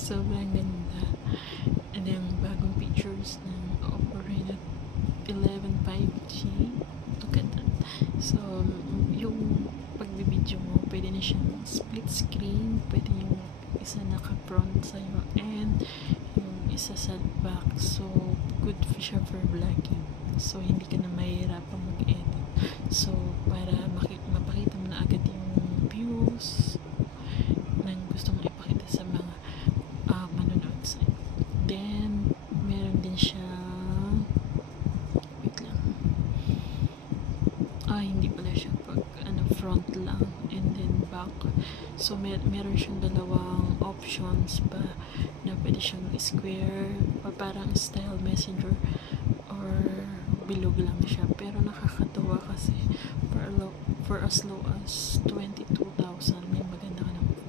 Sobrang ganda. And yung bagong features ng Oppo Reno 11 5G. Look at that. So, yung pagbibideo mo, pwede na siyang split screen. Pwede yung isa naka-front sa'yo and yung isa sa back. So, good siya for vlogging. So, hindi ka na mahihirapang mag-edit. So, para mapakita mo na agad yung views ng gusto mong ipakita sa mga manonood sa'yo. Then, meron din siya wait lang. Hindi pala siya pag front lang and then back. So, meron siyang dalawang options pa na pwede siyang square or parang style messenger or bilog lang siya. Pero nakakatuwa kasi for as low as 22,000 may maganda